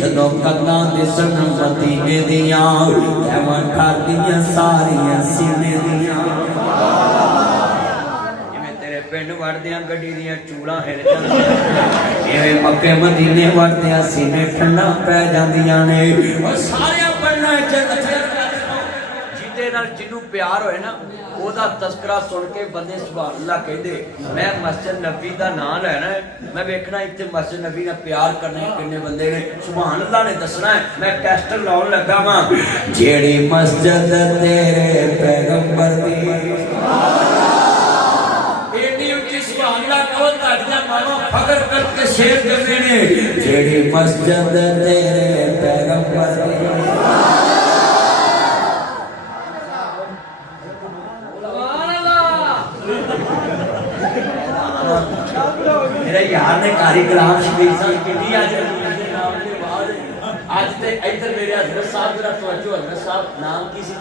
जदों कदां दिसन मदीने दियां कैवां करदियां सारियां सीने दियां जिवें तेरे पिंड वड़दियां गड्डी दियां चूड़ां हिल जांदियां इवें मक्के मदीने वड़दियां सीने ठंडा पै जांदियां ने और सारे पढ़ना जिहदे नाल जिन्नू प्यार होए ना ओदा तस्करा सुन के बंदे सुभान अल्लाह कहते मैं मस्जिद नबी का नाम लैना है मैं वेखना इतने मस्जिद नबी का प्यार करना है किन्ने बंदे ने सुभान अल्लाह ने दसना है मैं टेस्ट लाउन लगा वा जेड़ी मस्जिद तेरे पैगंबर दी एडी उच्ची सुभान अल्लाह कहो ताड़ियां मारो फकर करके शेर करने ने जेड़ी मस्जिद तेरे पैगंबर दी मेरे यार ने कारी कलाम शबीर साहब की दी आज आज ते इधर मेरे हजरत साहब जरा तवज्जो हजरत साहब नाम की सी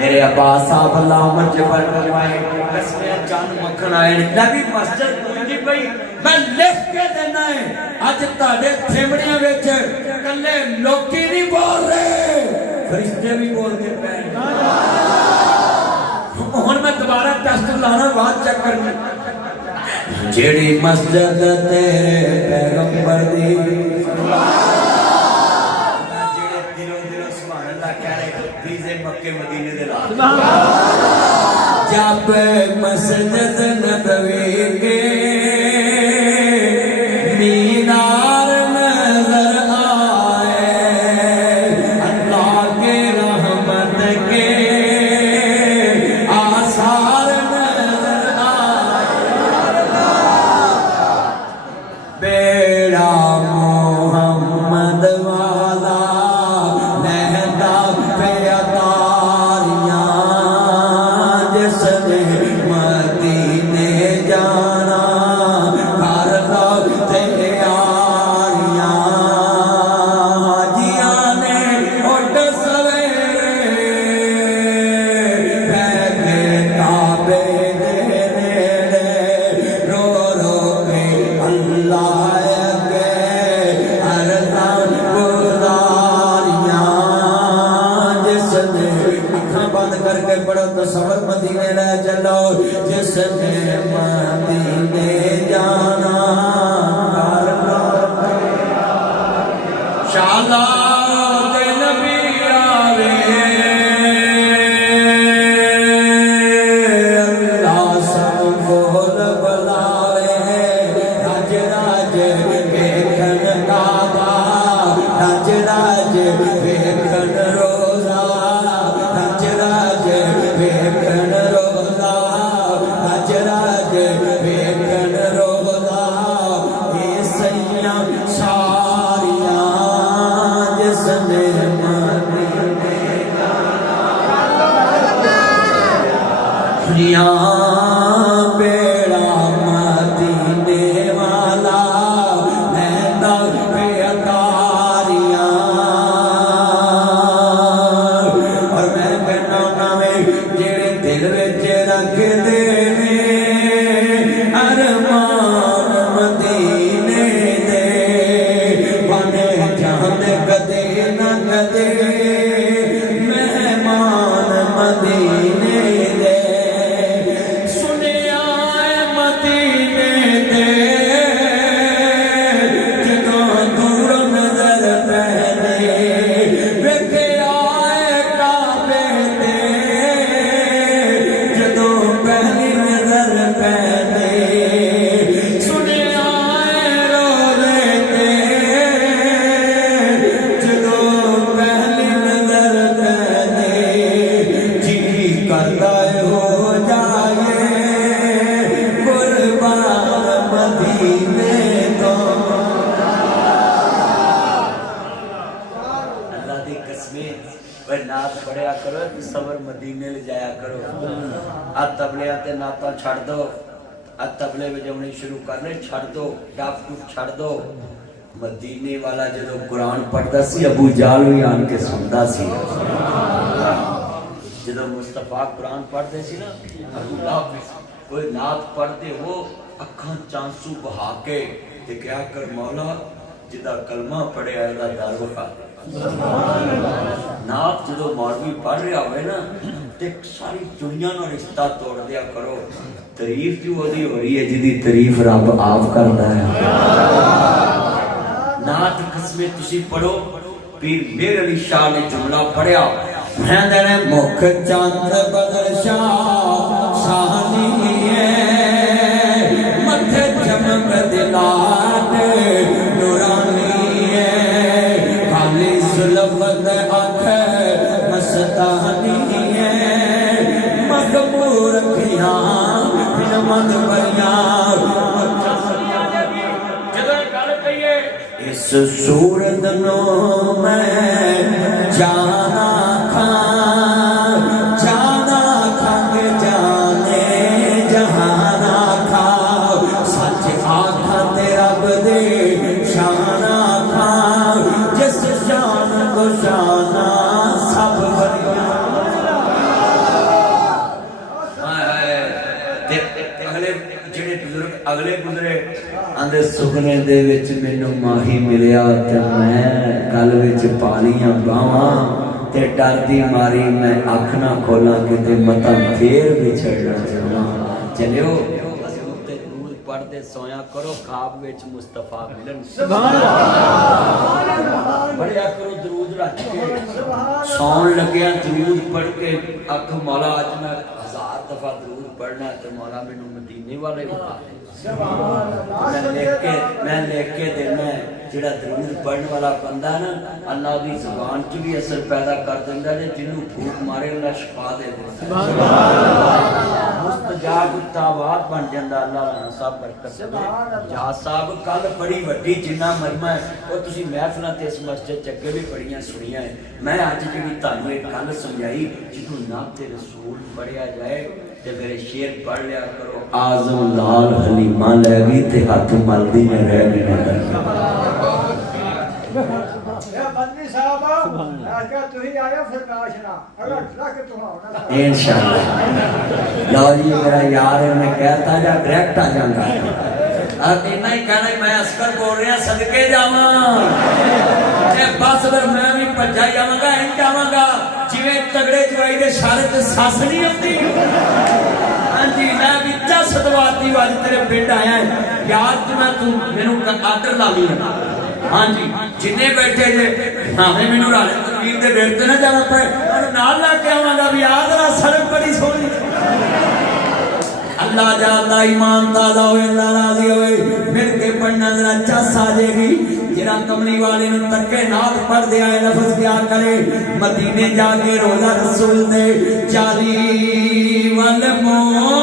मेरे अब्बास साहब अल्लाह उम्र जबर फरमाए कसमे चांद मक्खन आए नबी मस्जिद पूजी पई मैं लिख के देना है आज ताड़े थेमड़ियां विच कल्ले लोकी नहीं बोल रहे फरिश्ते भी बोलते पे हुन मैं दोबारा टेस्ट लाना बात चेक करनी जेड़ी मस्जिद तेरे पैगंबर दी जेड़े दिलों दिलों सुभान अल्लाह कह रहे फीज़े मक्के मदीने दे ला जब मस्जिद नबवी के मीनार नजर आए अल्लाह के रहमत के आसार नजर आए बेड़ा मोहम्मद वाला लहदा पे अतारियां जिसने मदीने जाना घर लौटे आरियां हाजियां ने उठ सवेरे बैठे काबे दे नेड़े रो रो के अल्लाह करके पढ़ो तो सबर मदीने ले चलो जिसने मदीने जाना कर लो शाला ते नबी आवे अल्लाह सब बोल बुलावे राज राज वेखन काबा राज राज वेखन रोजा वेखन रोज़ा राज राज वेखन रोज़ा ये सैयां सारियां जिसने मदीने जाना बेड़ा मदीने वाला लहदा पे अतारियां और मैं कहना जेड़े दिल विच रखदे ने अरमान मदीने दे बने जांदे कदे ना कदे मेहमान मदीने दे सुनिया मदीने दे जदों दूर नजर पहले वेखे आए काबे दे पहली नजर पहले सुने आए रोज़े ते जदों पहली नजर पहले जी करदा हो जाए कुर्बान मदीने तो अल्लाह दी कसमें पर नात पढ़िया करो सबर मदीने ले जाया करो आ तबले ते नाता छड़ दो आ तबले बजाने शुरू करने छड़ दो डाफ डूफ छड़ दो मदीने वाला जदों कुरान पढ़दा सी अबू जाल भी आन के सुनदा सी जदों मुस्तफा कुरान पढ़दे सी ना अबू लाभ कोई नात पढ़ते हो अखां चांसू बहा के ते क्या कर मौला जिदा कलमा पढ़िया इहदा दर विखा नात जदों मौलवी पढ़ रहा होवे ना ते सारी दुनिया नाल रिश्ता तोड़ दिया करो। तारीफ भी वही हो रही है जिहदी तारीफ रब आप करदा है। नात किस्में तुसी पढ़ो। पीर मेहर अली शाह ने जुमला पढ़िया ने मुख चंद बदर शाह शाहनी मथे चमक दिलाट नूरानी खाली सुलफत अख मस्तानी मखमूर खिया मद बरिया इस सूरत नो मैं जाना खा के जाने जहाना खा सच आखा तेरा बदे शाना खा जिस शान को शाना सब बरिया। अगले जेड़े बुजुर्ग अगले गुजरे आंदे सुखने दे विच मैनू माही मिलिया ते मैं गल विच पालियां बावां ते डरदी मारी मैं अख ना खोला किते मता फेर विछड़ जावां। चलियो पढ़ते सोया करो खाब विच मुस्तफा मिलन सुभान अल्लाह पढ़िया करो दरूद रख के सौन लग्या दरूद पढ़ के अख मौला अज मैं 1000 दफा दरूद पढ़ना तो मौला मैनू मदीने वाले बता मैं लिख के देना जिहड़ा दरूद पढ़ने वाला बंदा ना अल्लाह दी जुबान च भी असर पैदा कर देंदा जे जिन्नू फूक मारे अल्लाह शिफा दे देंदा मुस्तजाब तावात बन जांदा। अल्लाह ना सब बरकत दे। जा साहब कल बड़ी वड्डी जिन्ना मजमा है और तुसी महफिलां ते इस मस्जिद च अगे भी पढ़ियां सुनियां है। मैं अज जिहड़ी तुहानू एक गल समझाई जिन्नू नाते रसूल पढ़िया जाए ते मेरे शेर पढ़ लिया करो। आज़म लाल हलीमा लै गई ते हथ मलदी में रह गई। इंशाअल्लाह लो जी मेरा यार है मैं कहता जा डायरेक्ट आ जाऊंगा। अब इतना ही कहना मैं अस्कर बोल रहा सदके जावां बस फिर मैं भी भज्जा जावांगा इन जावांगा जिवें तगड़े जवाई दे शारे ते सस नहीं आती। हाँ जी मैं विचा सदवाती वाज तेरे पिंड आया यार तू मैं तू मैनू आदर ला ली। हाँ जी जिन्ने बैठे जे भावें मैनू राले तकबीर दे बेड़ ते ना जाना पे और नाल ला के आवांगा भी आ जरा सड़क बड़ी सोहनी। अल्लाह जानदा ईमान ताज़ा होए अल्लाह राज़ी होए मिल के पढ़ना जरा चस आ जाएगी। जिरा कमली वाले नूं तक्के नात पढ़ दे आए लफ्ज़ क्या करे मदीने जाके रोज़ा रसूल दे 40 वल मोया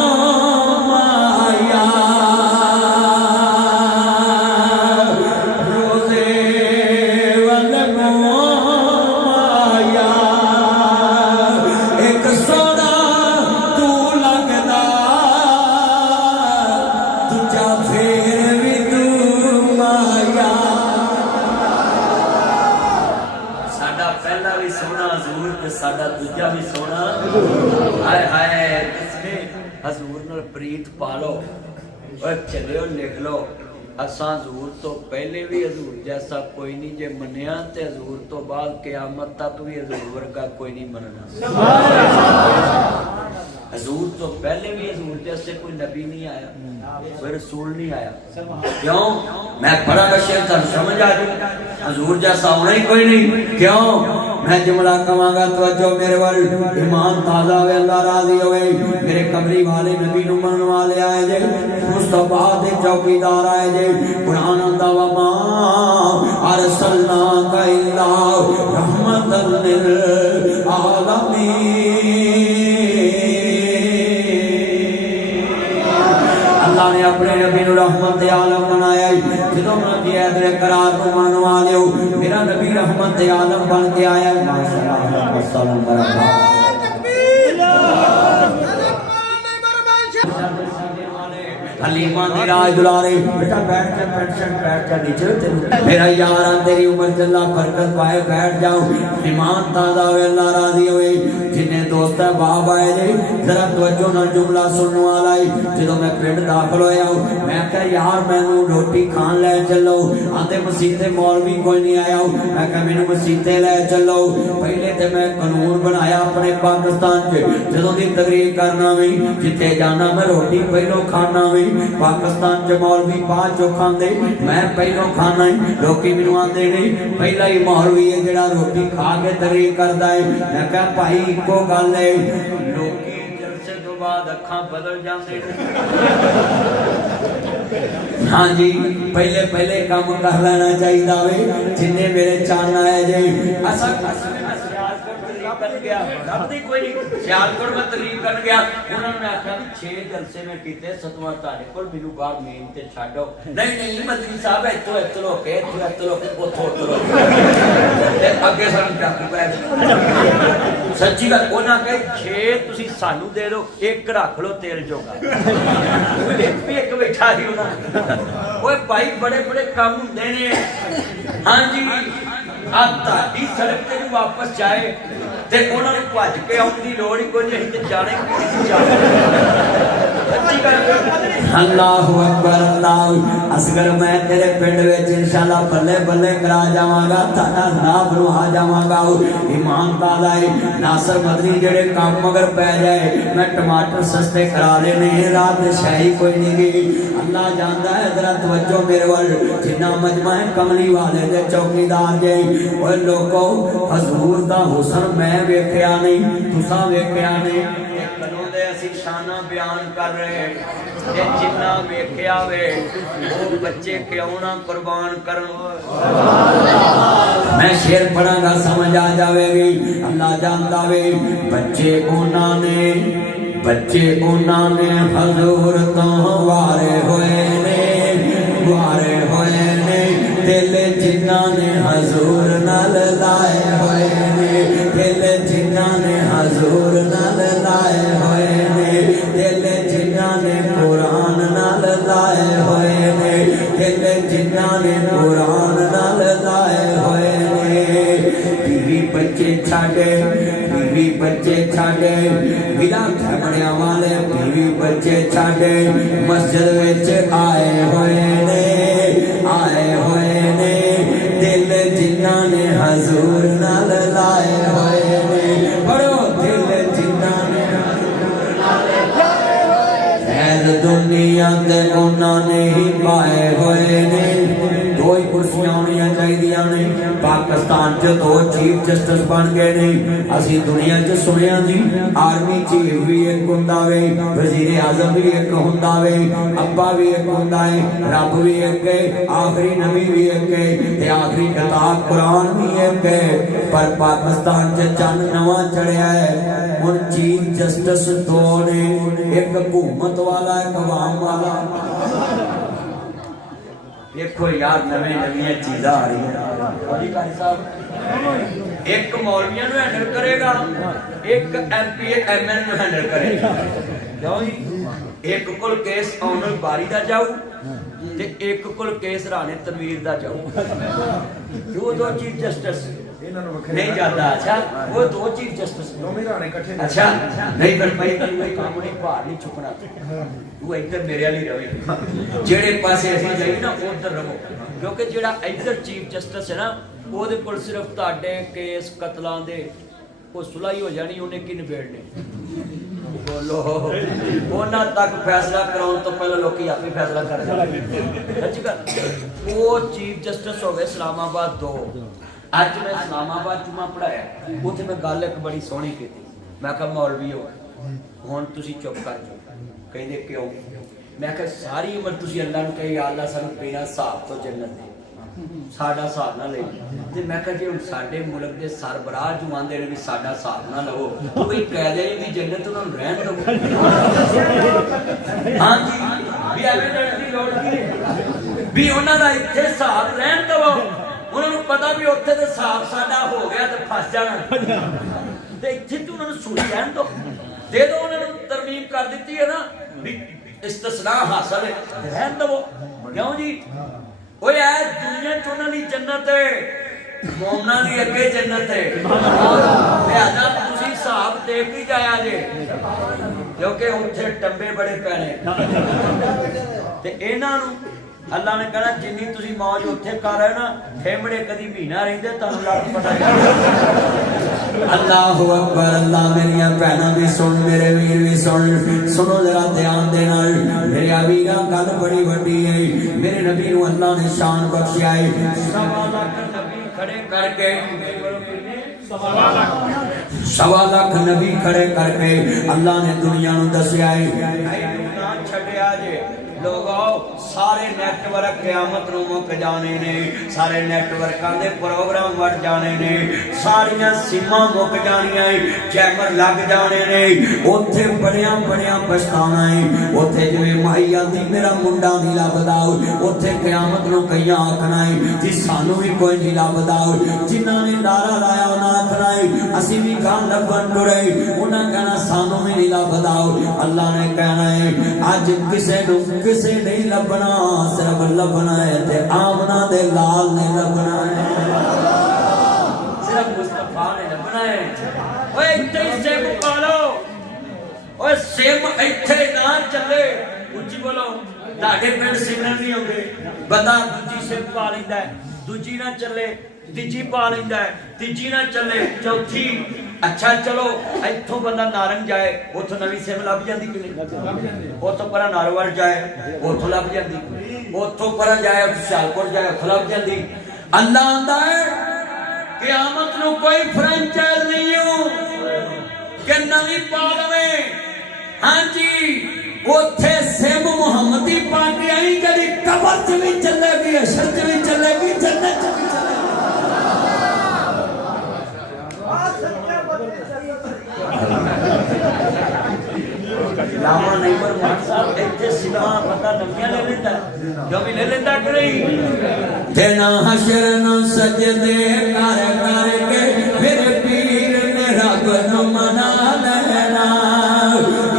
साडा दूजा भी सोना हाय हाय किसमें हजूर नाल प्रीत पालो और चलियो लिख लो असा हजूर तो पहले भी हजूर जैसा कोई नहीं जे मनिया ते हजूर तो बाद क़यामत तक भी हजूर वर्गा कोई नहीं मनना। हजूर तो पहले भी हजूर जैसे कोई नबी नहीं आया कोई रसूल नहीं आया। क्यों मैं बड़ा शेर था समझ आ गई हजूर जैसा होना ही कोई नहीं। क्यों मैं जुमला कवांगा तवज्जो मेरे वाल ईमान ताज़ा होवे अल्लाह राज़ी होवे मेरे कमरी वाले नबी नूं मनन वाले आए जे मुस्तफा दे चौकीदार आए जे कुरान आंदा वा मा अरसलनाका इल्ला रहमतल लिल आलमीन। अल्लाह ने अपने नबी नूं रहमत आलम बनाया। जदों नबी ऐदरे करार को मान वाले मेरा नबी रहमत आलम बन के आया। माशाअल्लाह वसल्लम बरकत हलीमा दी राज दुलारे बेटा बैठ जा पेंशन बैठ जा नीचे तेरे मेरा यार तेरी उम्र च अल्लाह बरकत पाए बैठ जाओ ईमान ताजा होवे अल्लाह राजी होवे जिन्ने दोस्त है बाप आए ने जरा तवज्जो नाल जुमला सुनने वाला है जदों मैं पिंड दाखिल होया मैं कहा यार मैनू रोटी खान ले चलो आते मसीते मौलवी कोई नहीं आया मैं कहा मैनू मसीते ले चलो पहले ते मैं कानून बनाया अपने पाकिस्तान च जदों दी तकरीर करना भी जिथे जाना मैं रोटी पहलो खाना भी पाकिस्तान च मौलवी बाद चो खांदे मैं पहलो खाना ही लोकी मैनू आंदे ने पहला ही मौलवी है जेड़ा रोटी खा के तकरीर करदा है मैं कहा भाई इको गल है लोकी जलसे तो बाद अखां बदल जांदे हाँ जी पहले पहले काम कर लेना चाहिए वे जिन्ने मेरे चाहना है जी असा कर गया रब दी कोई सियालकोट में तकरीर कर गया उन्होंने आखिया 6 जलसे में कीते 7वां तारे कोल मेनू बाहर मेन ते छाड़ो नहीं मदनी साहब इत्थों इत्थों के उथों उतरो ते अगे सानू डाकू पै सच्ची गल उन्होंने कहा 6 तुसी सानू दे दो एक रख लो तेल जोगा भी एक बैठा ही उन्होंने ओए भाई बड़े बड़े काम हुंदे ने हां जी आ ताड़ी सड़क ते वापस जाए ते उन्होंने भज के आउण दी लोड़ ही कोई नहीं ते जाने अल्लाहु अकबर अल्लाह असगर मैं तेरे पिंड विच इंशाअल्लाह बल्ले बल्ले करा जावांगा ताड़ा नाम नु आ जावांगा ईमान ताला नासर मदनी जेड़े काम मगर पै जाए मैं टमाटर सस्ते करा लेने रात शाही कोई नहीं गई अल्लाह जानदा है जरा तवज्जो मेरे वाल जिन्ना मजमा है कमली वाले दे चौकीदार जे ओए लोगो हजूर दा हुस्न मैं वेखिया नहीं तुसा वेखिया नहीं कदों दे असी शाना बयान कर रहे ते जिन्ना वेखिया वे वो बच्चे क्यों ना कुर्बान करन मैं शेर पढ़ांगा समझ आ जावेगी अल्लाह जानदा वे बच्चे उन्होंने हजूर तो वारे होए ने दिल जिन्ना ने हजूर नाल लाए होए ने दिल जिन्ना ने हजूर नाल लाए होए ने दिल जिन्ना ने कुरान नाल लाए होए ने दिल जिन्ना ने कुरान नाल लाए होए ने बीवी बच्चे छाड़े बिना खमड़िया वाले बीवी बच्चे छाड़े मस्जिद विच आए हुए ने दिल जिन्ना ने हजूर नाल लाए हुए ने बड़ो दिल जिन्ना ने हजूर नाल लाए हुए ने दुनिया ते उन्होंने ही पाए हुए ने दो ही कुर्सियां होनियां चाहिए ने पाकिस्तान च 2 चीफ जस्टिस बन गए ने असी दुनिया च सुनिया जी आर्मी चीफ भी एक हुंदा वे वजीर आजम भी एक हुंदा वे अब्बा भी एक हुंदा है रब भी एक है आखिरी नबी भी एक है ते आखिरी किताब कुरान भी एक है पर पाकिस्तान च चंद नवा चढ़िया है हुण चीफ जस्टिस 2 ने एक हुकूमत वाला एक अवाम वाला देखो यार नवी नवी चीज़ा आ रही है एक मौलविया हैंडल करेगा एक MP एक ML हैंडल करेगा क्यों जी एक कोल केस ऑनर बारी दा जाऊ ते एक कोल केस राणे तनवीर दा जाऊ दो चीफ जस्टिस नहीं जाता अच्छा वो 2 चीफ जस्टिस अच्छा नहीं पर भाई काम नहीं बाहर नहीं छुपना तू इधर मेरे वाली रहे जेड़े पासे ਅਸੀਂ ਜਾਈ ना उधर रहो क्योंकि जेड़ा इधर चीफ जस्टिस है ना ਉਹਦੇ ਕੋਲ सिर्फ ਤੁਹਾਡੇ ਕੇਸ ਕਤਲਾਂ ਦੇ ਉਹ ਸੁਲਾਈ ਹੋ ਜਾਣੀ ਉਹਨੇ ਕੀ ਨਿਬੇੜਨੇ ਬੋਲੋ ਉਹਨਾਂ ਤੱਕ ਫੈਸਲਾ ਕਰਾਉਣ ਤੋਂ ਪਹਿਲਾਂ ਲੋਕੀ ਆਪੇ ਫੈਸਲਾ ਕਰ ਜਾਂਦੇ ਸੱਚ ਗੱਲ ਉਹ ਚੀਫ ਜਸਟਿਸ ਹੋ ਗਏ ਇਸਲਾਮਾਬਾਦ 2 ਅੱਜ ਮੈਂ ਇਸਲਾਮਾਬਾਦ ਜੁਮਾ ਪੜਾਇਆ ਉੱਥੇ ਮੈਂ ਗੱਲ ਇੱਕ ਬੜੀ ਸੋਹਣੀ ਕੀਤੀ ਮੈਂ ਕਿਹਾ ਮੌਲਵੀ ਹੋ ਹੁਣ ਤੁਸੀਂ ਚੁੱਪ ਕਰ ਜਾਓ ਕਹਿੰਦੇ ਕਿਉਂ ਮੈਂ ਕਿਹਾ ਸਾਰੀ ਉਮਰ ਤੁਸੀਂ ਅੱਲਾਹ ਨੂੰ ਕਹੇ ਯਾ ਅੱਲਾਹ ਸਾਨੂੰ ਬਿਨਾਂ ਹਿਸਾਬ ਤੋਂ ਜੰਨਤ ਦੇ ਸਾਡਾ ਹਿਸਾਬ ਨਾ ਲਈ ਤੇ ਮੈਂ ਕਿਹਾ ਜੇ ਹੁਣ ਸਾਡੇ ਮੁਲਕ ਦੇ ਸਰਬਰਾਹ ਜੋ ਆਂਦੇ ਨੇ ਵੀ ਸਾਡਾ ਹਿਸਾਬ ਨਾ ਲਵੋ ਤੂੰ ਵੀ ਕਹਿ ਦੇ ਵੀ ਜੰਨਤ ਉਹਨਾਂ ਨੂੰ ਰਹਿਣ ਦਿਓ ਹਾਂਜੀ ਵੀ ਐਵੀਡੈਂਸ ਦੀ ਲੋੜ ਕੀ ਵੀ ਉਹਨਾਂ ਦਾ ਇੱਥੇ ਹਿਸਾਬ ਰਹਿਣ ਦਿਓ ਉਹਨਾਂ ਨੂੰ ਪਤਾ ਵੀ ਉੱਥੇ ਤੇ ਹਿਸਾਬ ਸਾਡਾ ਹੋ ਗਿਆ ਤੇ ਫਸ ਜਾਣਾ ਤੇ ਇੱਥੇ ਤੂੰ ਉਹਨਾਂ ਨੂੰ ਸੁਣੀ ਰਹਿਣ ਦਿਓ ਦੇ ਦੋ ਉਹਨਾਂ ਨੂੰ ਤਰਮੀਮ ਕਰ ਦਿੱਤੀ ਹੈ ਨਾ ਵੀ इस्तिस्ना हासिल है, रहन दो। क्यों जी? ओए ऐ दुनिया च उन्हां दी जन्नत है, मोमना दी अगे जन्नत है। लिहाजा तुसीं हिसाब देख ही जाया जे, क्योंकि उत्थे टंबे बड़े पैने ते इन्हां नूं अल्लाह ने कहना जिन्नी तुसीं मौज उत्थे कर रहे हो ना, ठेमड़े कदी महीना रहिंदे तुहानूं लग पता। अल्लाहु अकबर। अल्लाह मेरिया भैनां भी सुन, मेरे वीर भी सुन, सुनो जरा ध्यान दे नाल। मेरे वीरा गल बड़ी वड्डी है, मेरे नबी नूं अल्लाह ने शान बख्शिया है। 1.25 लाख नबी खड़े करके, 1.25 लाख नबी खड़े करके अल्लाह ने दुनिया नूं दस्सिया है। ना छड्डिया जे लोगो, सारे नेटवर्क क़यामत नूं मुक जाने ने, सारे नेटवर्कां दे प्रोग्राम वड़ जाने ने, सारियां सिमां मुक जाणियां है, जैमर लग जाने ने। उत्थे बड़ियां बड़ियां पछताना है। उत्थे जिवें माई आंदी मेरा मुंडा नहीं लभदा, उत्थे क़यामत नूं कईयां आखना है जी सानू भी कोई नहीं लभदा। जिन्हां ने नारा लाया उन्हां आखना है असीं भी गां लभण टुरे, उन्हां कहना सानू भी नहीं लभदा। अल्लाह ने कहना है अज किसे नूं किसे नहीं लभना, सिर्फ लभना है ते आमना दे लाल ने लभना है, सिर्फ मुस्तफा ने लभना है। ओए इत्थे सिम पालो, ओए सिम इत्थे ना चले, उच्ची बोलो। ताडे पिंड सिग्नल नहीं आउंदे, बंदा दूजी सिम पा लैंदा है, दूजी ना चले, तीजी पा लैंदा है, तीजी ना चले, चौथी। अच्छा चलो इत्थों बंदा नारंग जाए, उथों नवी सिम लभ जांदी कि नहीं? उथों परा नारोवाल जाए, उथों लभ जांदी, उथों परा जाए सियालकोट जाए, उथों लभ जांदी। अल्लाह आंदा है क़यामत नूं कोई फ्रेंचाइज नहीं हो कि नवी पा लवे। हां जी, उथे सिम मुहम्मदी पा के आई, कदी कबर च भी चलेगी, हशर च भी चलेगी, जन्नत च भी चलेगी। लामा नहीं पर मान साहब इत्थे सिमा पता नवियां ले लेंदा, जो भी ले लेंदा कि नहीं? देना हशर नूं सजदे कर कर के मेरे पीर ने रब नूं मना लेना।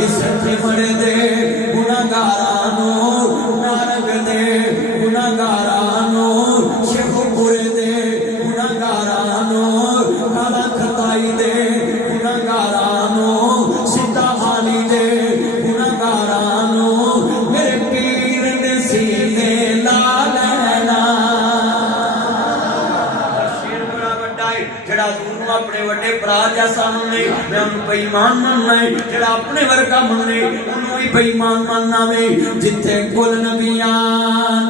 इस थिमड़े दे गुनाहगारां नूं, नारग दे गुनाहगारां नूं, शेखपुरे दे गुनाहगारां नूं, काला खताई दे गुनाहगारां नूं, सीता हाली दे गुनाहगारां नूं मेरे पीर ने सीने ला लेना। शेर बड़ा वड्डा है जेड़ा दूर नूं अपने वड्डे भरा जैसा मनने, मैं उन्हें बेईमान मनना है। जेड़ा अपने वर्गा मनने उन्होंने भी बेईमान मनना वे। जिथे कुल नबियां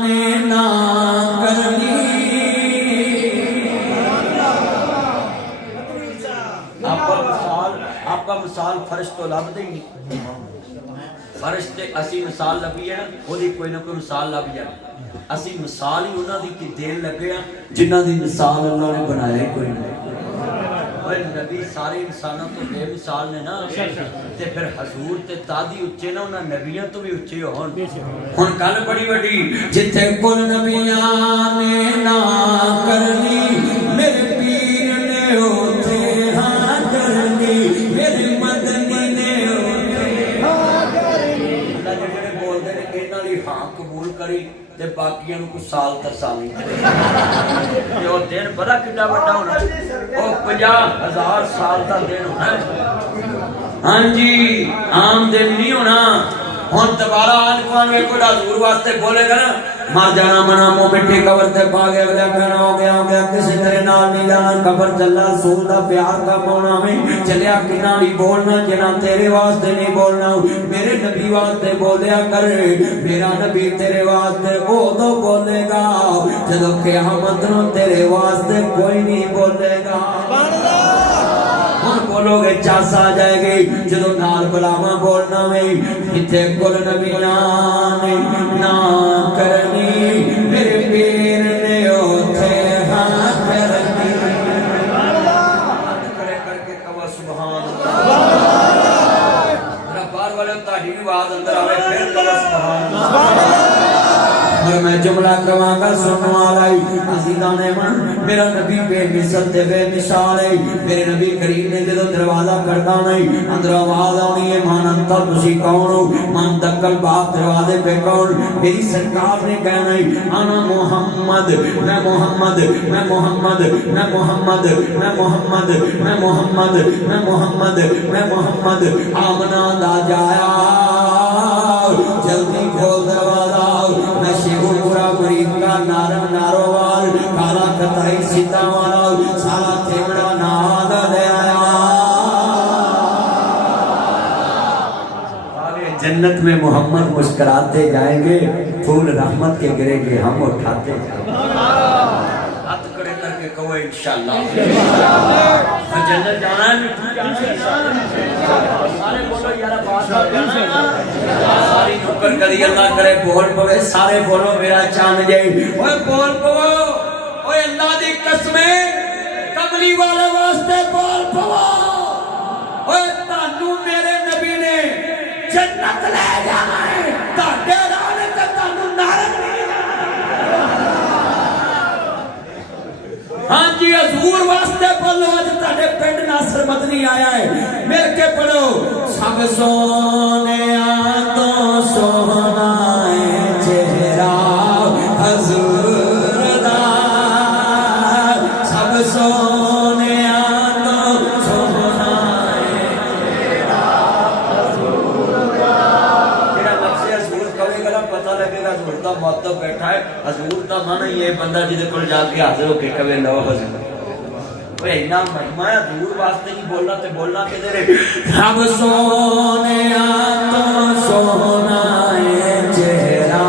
ने ना करनी, आपका मिसाल फर्श तो लभदे ही नहीं। फर्श ते असी मिसाल लभी है ना, ओदी कोई ना कोई मिसाल लभ जाए। असी मिसाल ही उन्हां दी की देन लगे आ जिन्हां दी मिसाल अल्लाह ने बनाया कोई नहीं। ओए नबी सारे इंसानों तो बेमिसाल ने ना, ते फिर हजूर ते तादी उच्चे ना, उन्हां नबियां तो भी उच्चे होण। हुण गल बड़ी वड्डी, जिथे कुल नबियां ने ना करनी, मेरे पीर ने उथे हां करनी, मेरे मदनी ने उथे हां करनी। अल्लाह जेड़े बोलदे ने इन्हां दी हां कबूल करी ते बाकियां नूं कुछ साल तरसावी। ते ओ दिन पता कितना वड्डा होना, ओ 50,000 साल दा दिन होना। हां जी, आम दिन नहीं होना। हुण दोबारा आज कौन वेखो हजूर वास्ते बोलेगा ना, मर जाना मना मुंह मिट्टी कबर ते पा गया, अगला कहना हो गया किसी तेरे नाल नहीं जाना, कबर चला रसूल दा प्यार का पाउना में चलिया, किना नहीं बोलना जिना तेरे वास्ते नहीं बोलना, मेरे नबी वास्ते बोलिया कर। मेरा नबी तेरे वास्ते उदों बोलेगा जदों क़यामत नूं तेरे वास्ते कोई नहीं बोलेगा। बोलोगे चास आ जाएगी जदों नाल बुलावा बोलना में। इत्थे कुल नबियां ने ना करनी, मेरे पीर ने उथे हां करनी। खड़े करके कहो सुभान अल्लाह। बाहर वाले ताड़ी भी आवाज अंदर आवे फिर कहो सुभान अल्लाह। और मैं जुमला कवांगा सुनने वाला अज़ीज़ान मन मेरा नबी बेमिसाल ते बेमिसाल है मेरे नबी करीम ने जदों दरवाजा करदा नहीं अंदर आवाज आनी है मान अंता तुसी कौन हो मान दक्कल बाप दरवाजे पे कौन मेरी सरकार ने कहना है आना मोहम्मद मैं मोहम्मद मैं मोहम्मद मैं मोहम्मद मैं मोहम्मद मैं मोहम्मद मैं मोहम्मद मैं मोहम्मद आमना दा जाया जल्दी खोल दरवाजा मैं शेखुपुरा मरीद का नारंग नारोवाल काला कताई सीता वाला साला थेवड़ा नाद ले आया जन्नत में मोहम्मद मुस्कुराते जाएंगे फूल रहमत के गिरेंगे हम उठाते जाएंगे हाथ खड़े करके कहो इंशाल्लाह जन्नत जाना है सारे बोलो यार बात सारी नुक्कड़ करी अल्लाह करे बोल पवे सारे बोलो मेरा चांद जाए ओए बोल पवो ओए अल्लाह दी कसमें कमली वाले वास्ते बोल पवो ओए तानू मेरे नबी ने जन्नत ले जाना है ताडे राने ते तानू नरक नहीं हाँ जी हजूर वास्ते बोलो अज ताडे पिंड नासर मदनी आया है मिल के पढ़ो सब सोने तो सोना है चेहरा हजूर दा सब सोने तो सोना है चेहरा हजूर दा जेड़ा लफ्ज़ हजूर कहेगा पता लगेगा हजूर दा मतलब बैठा है हजूर दा माना ये बंदा जिदे कोल जाके हाजिर होके कहे लो हजूर इना महिमा दूर वास्ते नहीं बोलना ते बोलना किधर सब सोने तो सोना है चेहरा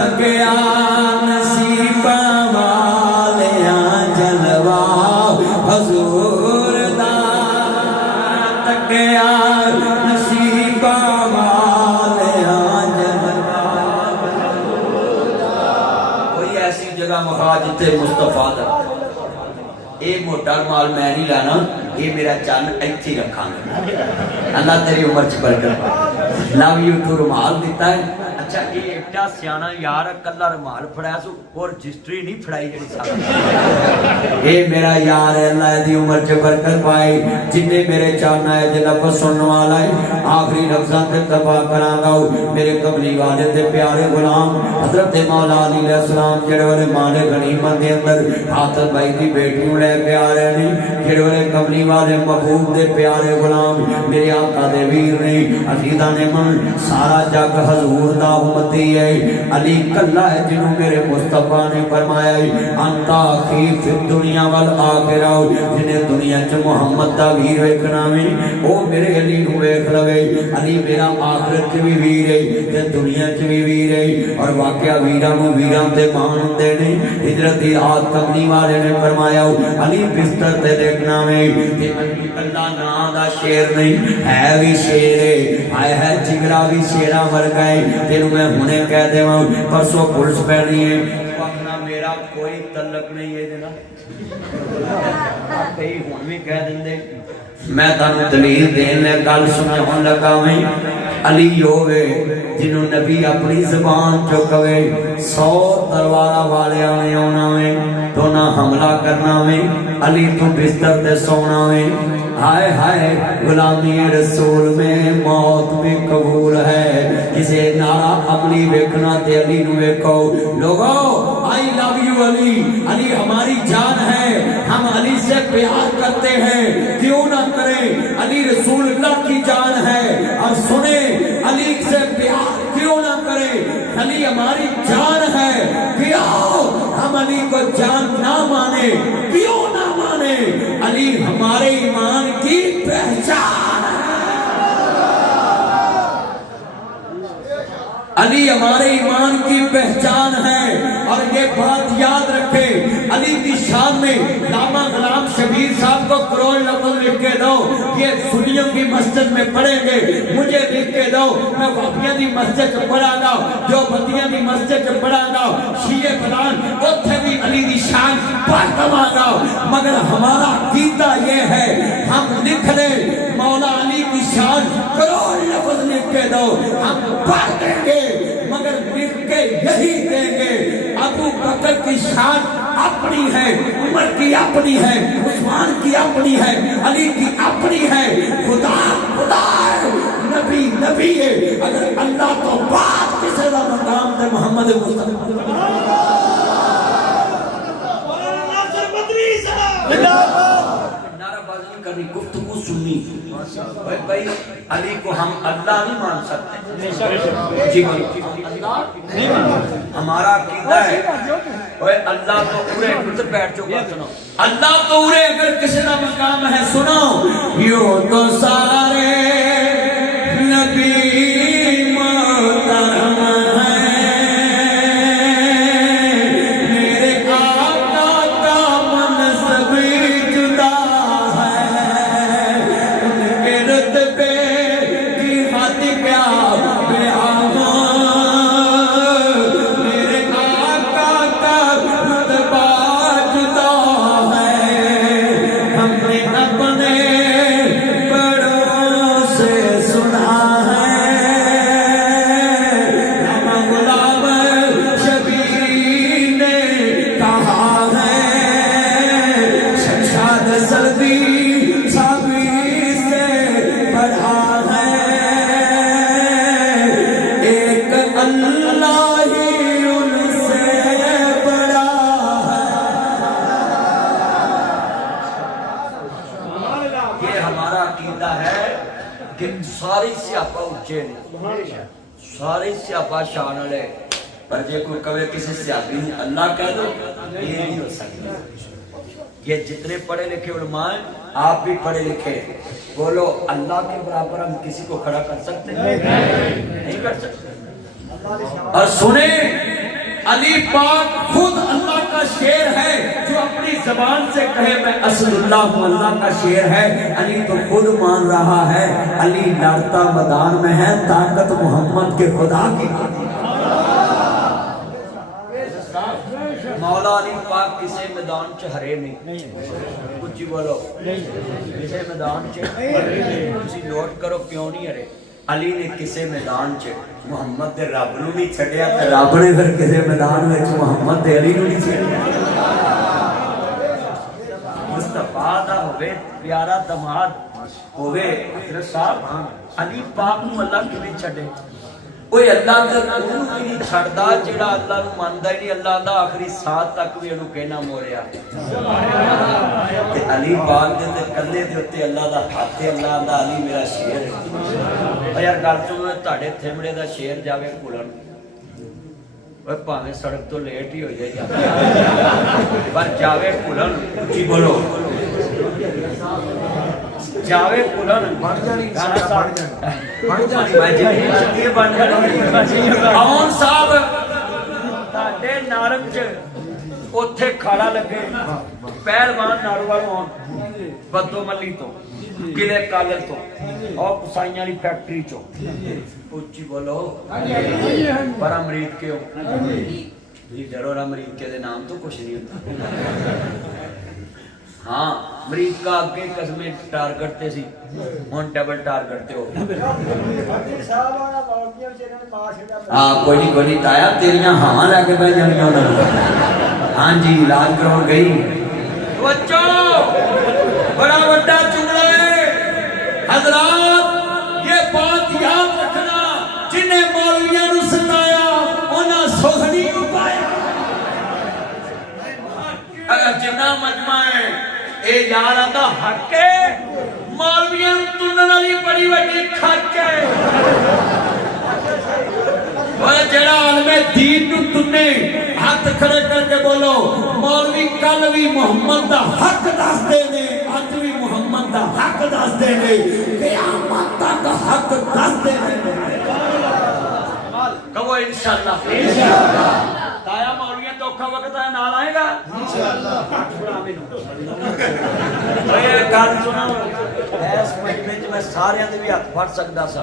तकिया नसीबा वाले जलवा हजूर दा तकिया नसीबा मखा जिते मुस्तफा दा ये मोटा माल मैं नहीं लाना ये मेरा चन्न इत्थे रखांगे अल्लाह तेरी उम्र च बरकत पाए लव यू टू रुमाल दिता है अच्छा ये एडा सियाना यार कल्ला रुमाल फड़ाया सो और रजिस्ट्री नहीं फड़ाई जेड़ी साहब ये मेरा यार है अल्लाह दी उम्र च बरकत पाए जिन्ने मेरे चन्न है जिन्ना को सुनने वाला है आखिरी लफ्ज़ां ते तबा करांगा मेरे कमली वाले ते प्यारे गुलाम हजरत मौला अली अलैहि सलाम जेड़े वाले माने गनीमत दे अंदर हाथर भाई दी बेटी नूं लेके आ रहे ने जेड़े वाले कमली वाले महबूब दे प्यारे गुलाम मेरे आका दे वीर ने अजीज़ां ने मन सारा जग हजूर दा उम्मती है अली कल्ला है जिन्हों मेरे मुस्तफा ने फरमाया अंता खीफ दुनिया वल आखिरा जिन्हें दुनिया च मोहम्मद दा वीर वेखना वे ओ मेरे अली नूं वेख लवे अली मेरा आखिरत च भी वीर है ते दुनिया च भी वीर है और वाकया वीरां नूं वीरां ते मान हुंदे ने हिजरत दी रात कमली वाले ने फरमाया अली बिस्तर ते देखना वे ते अली कल्ला ना दा शेर नहीं है भी शेर है आया है जिगरा भी शेरा वर्गा है तेनू मैं हुणे कह देवां परसों पुलिस पैनी है अपना मेरा कोई तल्लक नहीं है देना कई हुण भी कह देंदे मैं तानू दलील देन ले गल सुनाउण लगा मैं अली होवे जिन्हों नबी अपनी जुबान चो कवे 100 तलवारा वाले आने आना वे तो ना हमला करना वे अली तू बिस्तर ते सोना वे हाय हाय गुलामी रसूल में मौत भी कबूल है जिसे नारा अमली वेखना ते अली नु वेखो लोगो I love you Ali Ali हमारी जान है हम अली से प्यार करते हैं क्यों ना करें अली रसूल अल्लाह की जान है और सुने अली से प्यार क्यों ना करें अली हमारी जान है क्यों हम अली को जान ना माने क्यों ना माने अली हमारे ईमान की पहचान है अली हमारे ईमान की पहचान है और ये बात याद रखे अली की शान में लामा गुलाम शबीर साहब को करोड़ लफ्ज़ लिख के दो ये सुन्नियों की मस्जिद में पढ़ेंगे मुझे लिख के दो मैं वापियां की मस्जिद च पढ़ांगा जो बतियां की मस्जिद च पढ़ांगा शीए फलान उत्थे भी अली की शान पढ़ दवांगा मगर हमारा अकीदा ये है हम लिख दे मौला अली की शान करोड़ लफ्ज़ लिख के दो, हम पढ़ देंगे मगर लिख के यही देंगे। अबू बकर की शान अपनी है, उमर की अपनी है, उस्मान की अपनी है, अली की अपनी है। खुदा खुदा है, नबी नबी है। अगर अल्लाह तो बात किसी का मकाम दे मोहम्मद मुस्तफा नाराबाजी करनी, गुफ्तगू सुननी। भाई अली को हम अल्लाह नहीं मान सकते। जी बोलो, हमारा अकीदा है ओए अल्लाह तो उरे खुद बैठ चुका। सुनो अल्लाह तो उरे अगर किसी का मकाम है, सुनो यो तो सारे नबी मोहतरम सारे स्यापा उच्चे ने, सारे स्यापा शान वाले। पर जे कोई कवे किसी स्यापी ने अल्लाह कह दो, ये नहीं हो सकता। ये जितने पढ़े लिखे उलमा हैं, आप भी पढ़े लिखे, बोलो अल्लाह के बराबर हम किसी को खड़ा कर सकते हैं? नहीं कर सकते। और सुने अली पाक खुद अल्लाह का शेर है, जो अपनी जबान से कहे मैं असदुल्लाह हूं, अल्लाह का शेर है। अली तो खुद मान रहा है, अली लड़ता मैदान में है, ताकत मोहम्मद के खुदा की। मौला अली पाक किसी मैदान च हरे नहीं, कुछ बोलो किसी मैदान च नोट करो क्यों नहीं हरे। अली ने किसी मैदान च मुहम्मद दे रब नूं नहीं छड्डिया, ते रब ने फिर किसी मैदान विच मुहम्मद दे अली नूं नहीं छड्डिया। मुस्तफा दा होवे प्यारा दमाद होवे हज़रत साहब, अली पाक नूं अल्लाह किवें छड्डे? ओए अल्लाह दे नूं नहीं छड्डदा जेड़ा अल्लाह नूं मनदा ही नहीं। अल्लाह दा आखिरी साथ तक भी इहनूं कहना मोरिया ते अली पाक दे कल्ले दे उत्ते अल्लाह दा हत्थ है। अल्लाह दा अली मेरा शेर है। यार गल सुनो, तुहाडे थेमड़े दा शेर जावे भुलन, ओए भावें सड़क तो लेट ही हो जाए पर जावे भुलन। जी बोलो जावे भुलन आउन साहब तुहाडे नारंग च उत्थे खाड़ा लगे, पहलवान नारोवाल आउन बद्दो मल्ली तो किले कागल तो और कुसाइयां वाली फैक्ट्री चो। उच्ची बोलो पर अमरीक के हो जी, डरो अमरीके दे नाम तो कुछ नहीं होता। हाँ अमरीका अगे कस्में टारगेट ते सी, हुण डबल टारगेट ते हो। हाँ कोई नहीं ताया, तेरियां हां लैके बह जानियां उन्हां। हाँ जी इलाज कराउण गई। बच्चो बड़ा बड़ा जुमला है हजरात, ये बात याद रखना, जिन्हें मौलवियां नूं सताया उन्हां सुख नहीं पाया। अगर जिन्ना मजमा है ए यार आंदा हक है, मौलवियां नूं तुनण वाली बड़ी वड्डी खच है। और जेड़ा आलमे दीन नूं तुने हाथ खड़े करके बोलो मौलवी कल भी मुहम्मद दा हक दसदे ने, अज भी मुहम्मद दा हक दसदे ने, क़यामत तक हक दसदे ने। कहो इंशाअल्लाह। ताया मौलवियां तो औखा वक्त है नाल आएगा इंशाअल्लाह। गल सुनो, इस मजमे च मैं सारियां दे भी हथ फड़ सकदा सा।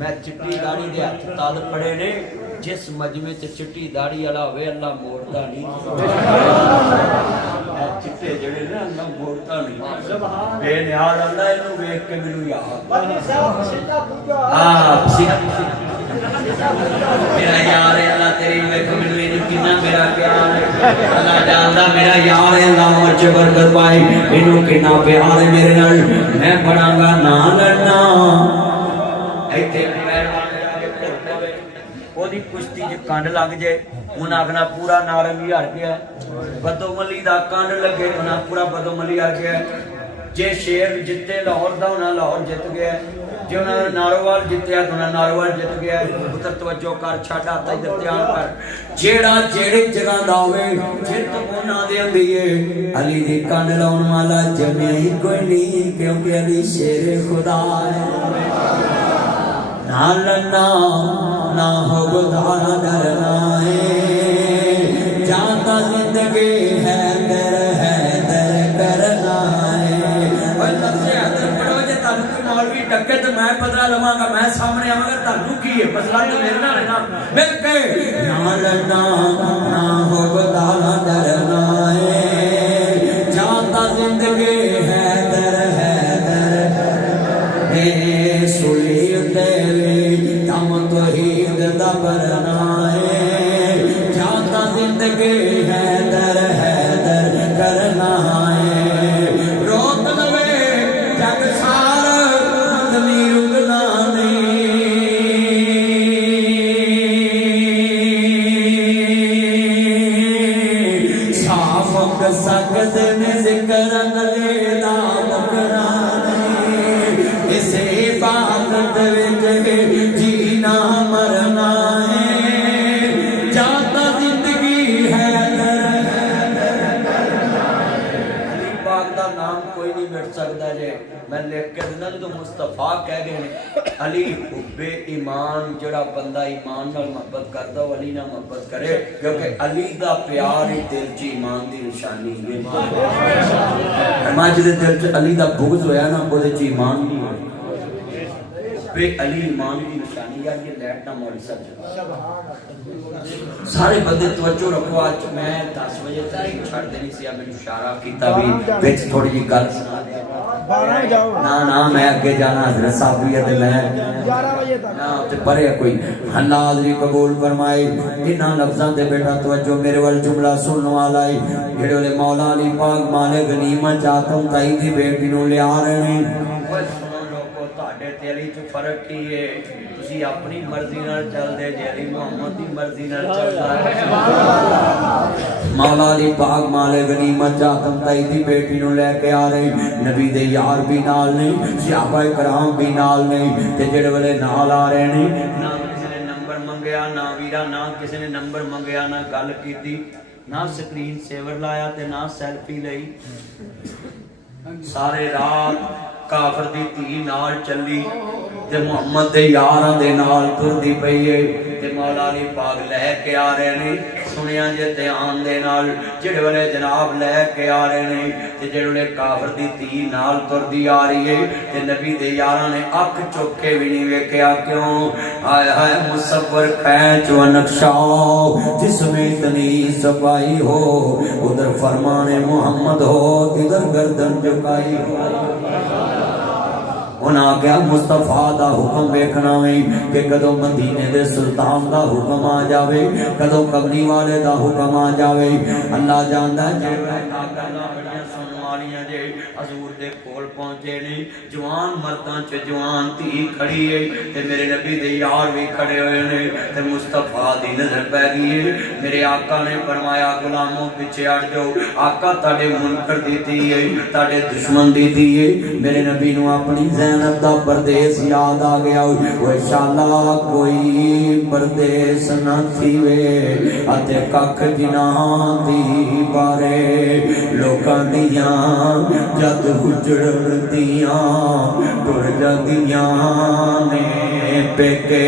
मैं चिट्टी दाढ़ी दे हथ तद फड़े ने जिस मजमे च चिट्टी दाड़ी वाला होवे अल्लाह मोड़ता नहीं चिट्टे जड़े ना अल्लाह मोड़ता नहीं बेनिहाल अल्लाह इन्हू वेख के मैनू याद मेरा यार है अल्लाह तेरी वेख मैनू इन्हू कितना मेरा प्यार है अल्लाह जानदा मेरा यार है अल्लाह उम्र च बरकत पाए इन्हू कितना प्यार है मेरे नाल मैं पढ़ांगा ना लड़ना इत्थे ओदी कुश्ती च कंड लग जाए उन्हें आखना पूरा नारंगी हार गया बदोमली का कंड लगे उन्हें पूरा बदोमली हार गया जे शेर जिते लाहौर का उन्हें लाहौर जित गया जे उन्हें नारोवाल जितया तो उन्हें नारोवाल जित गया पुत्र तवज्जो कर छड़ आता इधर ध्यान कर जेड़ा जेड़ी जगह दा होवे जित उन्हां दे हुंदी है अली दी कंड लाउण वाला जमे ही कोई नहीं क्योंकि अली शेर खुदा है ना लड़ना ना हो गुदारा डरना है जाता जिंदगी है दर करना है और सबसे अदर पढ़ो जे तानू कोई मौलवी टक्के तो मैं बदला लवांगा मैं सामने आवांगा तानू की है मसला तो मेरे नाल है ना मिल के ना लड़ना ना हो गुदारा डरना है जाता जिंदगी है दर सुली तेरे दम तो हीद दा भरना है जाता जिंदगी है दर करना है रोक लवे जग सार मदनी रुकना नहीं साफ सकते ने जिक्र अगले दा मुकरा इसे इबादत विच जीना मरना है जाता जिंदगी है अली पाक दा नाम कोई नहीं मिट सकता जे मैं लिख के दिना जो मुस्तफा कह गए अली हुब्बे ईमान जड़ा बंदा ईमान नाल मोहब्बत करदा वो अली नाल मोहब्बत करे क्योंकि अली दा प्यार ही दिल च ईमान दी निशानी है फरमाया जिदे दिल च अली दा बुग़्ज़ होया ना ओदे च ईमान नहीं बे अली ईमान की निशानी है ये लैट ना मौली सब सारे बंदे तवज्जो रखो आज मैं 10 बजे तक छड़ देनी सी मैंने इशारा कीता भी विच थोड़ी जी गल सुना दे 12 जाओ ना ना मैं आगे जाना हजरत साहब भी है मैं 11 बजे तक ना ते परे कोई अल्लाह हाज़री कबूल फरमाए इन्हां लफ्ज़ां दे बेटा तवज्जो मेरे वाल जुमला सुनने वाला है जेड़े वाले मौला अली पाक माले गनीमत आतम ताई दी बेटी नु ले आ रहे हैं अली च फर्क की है तुसी अपनी मर्जी नाल चलदे जे अली मोहम्मद दी मर्जी नाल चलदा है मौला अली पाक माले गनीमत आतम ताई दी बेटी नु लेके आ रहे नबी दे यार भी नाल नहीं सहाबा कराम भी नाल नहीं ते जेड़े वाले नाल आ रहे ने ना किसी ने नंबर मंगया ना वीरा ना किसी ने नंबर मंगया ना गल कीती ना स्क्रीन सेवर लाया ते ना सेल्फी लई सारे रात काफर दी धी नाल चली ते मुहम्मद दे यारां दे नाल तुरदी पई है ते मौला अली पाक लेके आ रहे ने सुनिया जे ध्यान दे नाल जेड़े वाले जनाब लेके आ रहे ने ते जेड़े वाले काफर दी धी नाल तुरदी आ रही है ते नबी दे यारां ने अख चुक के भी नहीं वेख्या क्यों हाय हाय मुसव्वर खैच व नक्शा जिसमें इतनी सफाई हो उधर फरमाने मुहम्मद हो इधर गर्दन झुकाई हो उन्हें आख्या मुस्तफा दा हुक्म वेखना वे कि कदों मदीने दे सुल्तान दा हुक्म आ जावे कदों कमली वाले दा हुक्म आ जावे अल्लाह जानदा जे गल्लां बड़ियां सुनन वालियां जे हजूर दे कोल पहुंचे ने जवान मर्दां च जवान धी खड़ी है ते मेरे नबी दे यार भी खड़े होए ने ते मुस्तफा दी नजर पै गई है मेरे आका ने फरमाया गुलामों पीछे हट जाओ आका ताड़े मुनकर दी धी है ताड़े दुश्मन दी धी है मेरे नबी नु अपनी ज़ैनब दा परदेस याद आ गया वो शाला कोई परदेस न थीवे अते कख जिन्हां दी बारे लोकां दियां जद उजड़न दियां टुर जांदियां ने पेके